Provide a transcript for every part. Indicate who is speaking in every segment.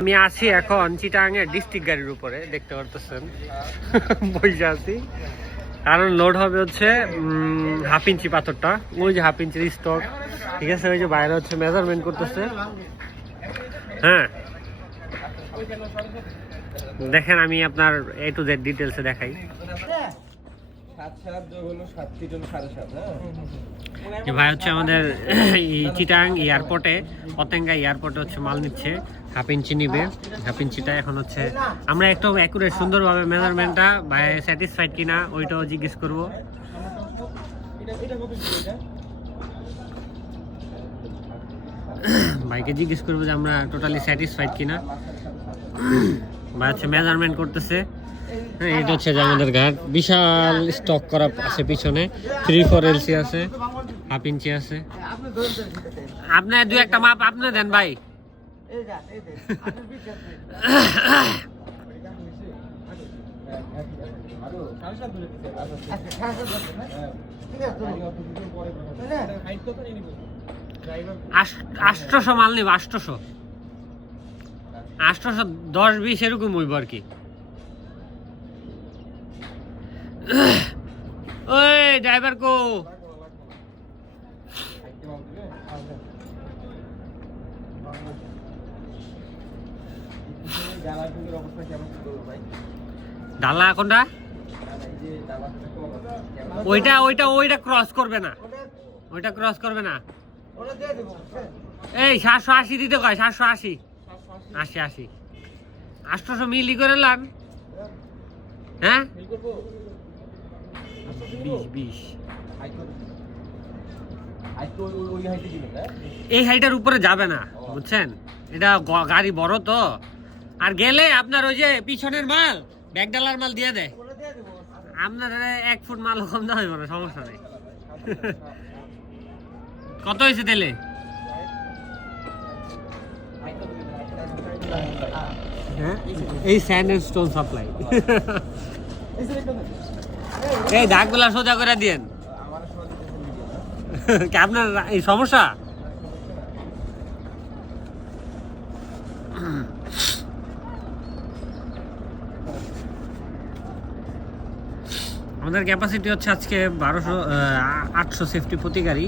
Speaker 1: আমি আছি এখন চিটাঙের ডিস্ট্রিক্ট গাড়ির উপরে, দেখতে পারতেছেন। বসে আছি। কারণ লোড হবে হচ্ছে হাফ ইঞ্চি পাথরটা। ওই যে হাফ ইঞ্চির স্টক ঠিক আছে, ওই যে বাইরে হচ্ছে মেজারমেন্ট করতেছে। হ্যাঁ। দেখেন, আমি আপনার এ টু জেড ডিটেলসে দেখাই। যে ভাই হচ্ছে আমাদের চিটাং এয়ারপোর্টে পতেঙ্গা এয়ারপোর্টে হচ্ছে মাল নিচ্ছে হাফ ইঞ্চি নিবে হাফ ইঞ্চিটা এখন হচ্ছে আমরা একটু অ্যাকুরেট সুন্দরভাবে মেজারমেন্টটা ভাই স্যাটিসফাইড কিনা ওইটাও জিজ্ঞেস করব। ভাইকে জিজ্ঞেস করব যে আমরা টোটালি স্যাটিসফাইড কিনা। ভাই হচ্ছে মেজারমেন্ট করতেছে। হ্যাঁ এটা হচ্ছে যে আমাদের ঘাট। বিশাল স্টক করা আছে পিছনে। থ্রি ফোর এলসি আছে হাফ ইঞ্চি আছে। আপনার দু একটা মাপ আপনি দেন ভাই। আষ্টশো মাল নিব, আষ্টশো। আষ্টশো দশ বিশ এরকম হইব আর কি। ওই ড্রাইভার কো।
Speaker 2: ডালা
Speaker 1: কোনটা? ওইটা ওইটা ওইটা ক্রস করবে না। ওইটা ক্রস করবে না। এই, সাতশো আশি দিতে কয়, সাতশো আশি? আশি আশি। আষ্টশো মিলি করে লান। হ্যাঁ? এই হাইটার উপরে যাবে না বুঝছেন? এটা গাড়ি বড় তো। আর গেলে আপনার ওই যে পিছনের মাল ব্যাগডালার মাল দিয়ে দেয়। আপনার এক ফুট মাল কম দেওয়া হইব না সমস্যা নেই। কত হয়েছে তেলে হ্যাঁ? এই স্যান্ড এন্ড স্টোন সাপ্লাই এই দাগগুলা সোজা করে আপনার এই সমস্যা? আমাদের ক্যাপাসিটি হচ্ছে আজকে বারোশো আটশো সেফটি প্রতি গাড়ি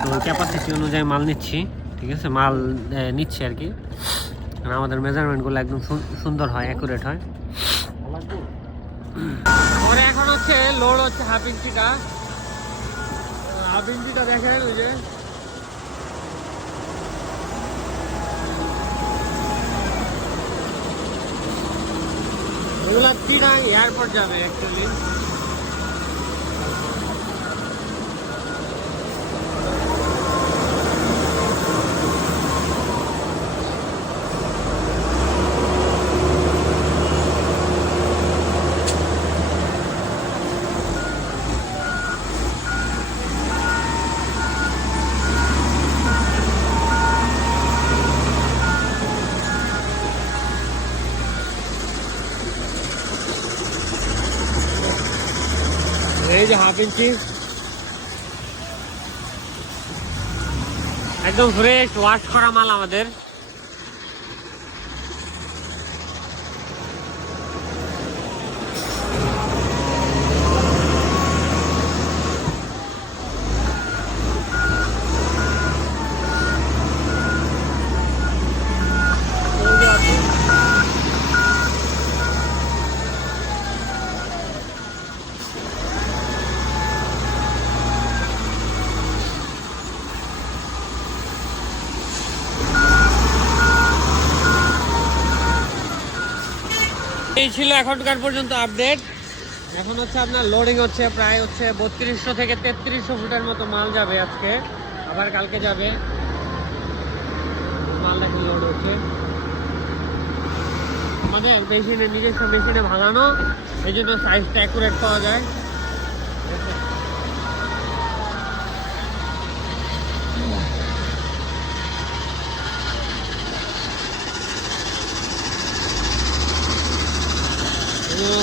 Speaker 1: তো ক্যাপাসিটি অনুযায়ী মাল নিচ্ছি, ঠিক আছে? মাল নিচ্ছি আর কি। আমাদের মেজারমেন্টগুলো একদম সুন্দর হয় অ্যাকুরেট হয়। হচ্ছে লোড হচ্ছে হাফ ইঞ্চিটা। হাফ ইঞ্চিটা দেখেন ওই যে। এগুলা চিরাং এয়ারপোর্ট যাবে অ্যাকচুয়ালি এই যে হাফ ইঞ্চি। একদম ফ্রেশ ওয়াশ করা মাল আমাদের। এই ছিল এখনকার পর্যন্ত আপডেট। এখন হচ্ছে আপনার লোডিং হচ্ছে, প্রায় হচ্ছে বত্রিশশো থেকে তেত্রিশশো ফুটের মতো মাল যাবে আজকে। আবার কালকে যাবে। মাল এখন লোড হচ্ছে। আমাদের মেশিনে নিজস্ব মেশিনে ভাঙানো এই জন্য সাইজটা অ্যাকুরেট পাওয়া যায়।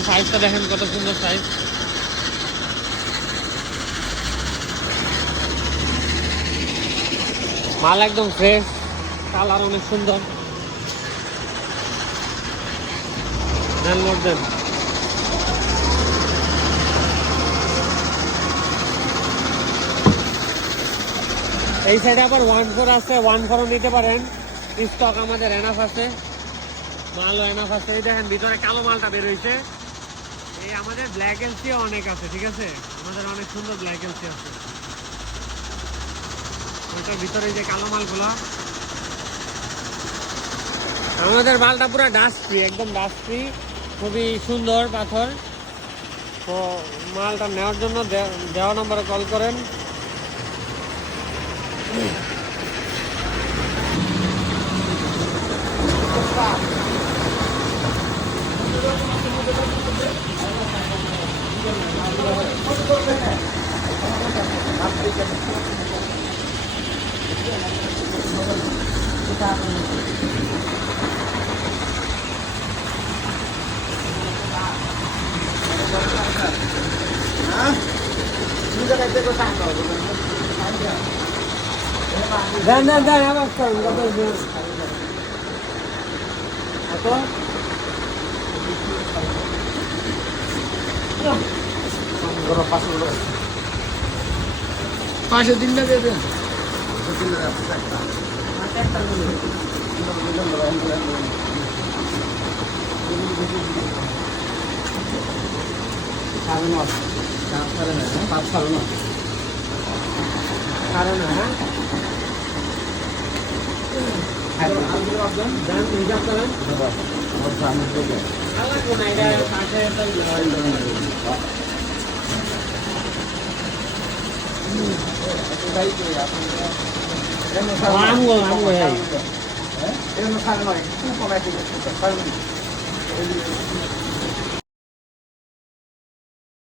Speaker 1: সাইজটা দেখেন, কত সুন্দর সাইজ মাল একদম ফ্রেশ কালার অনেক সুন্দর। এই সাইডে আবার ওয়ান ফোর আছে ওয়ান ফোরও নিতে পারেন। স্টক আমাদের এনাফ আছে। মালও এনাফ আছে। এই দেখেন, ভিতরে কালো মালটা বের আমাদের ব্ল্যাক এলসিও অনেক আছে, ঠিক আছে? আমাদের অনেক সুন্দর ব্ল্যাক এলসি আছে। ওইটার ভিতরে যে কালো মালগুলা। আমাদের মালটা পুরো ডাস্ট ফ্রি একদম ডাস্ট ফ্রি খুবই সুন্দর পাথর। তো মালটা নেওয়ার জন্য দেওয়া নম্বরে কল করেন। দেন দেন দেন করেন কত দেন কত
Speaker 2: পাঁচশো তিনটা দিয়ে দেন সাড়ে নয় সাড়ে নয় পাঁচ সাড়ে নয়।
Speaker 1: কারণ হ্যাঁ দেন হিসাব করেন আলাদা কোন এটা পাশে আমগো আমগো এই
Speaker 2: সাড়ে নয় খুব দিবে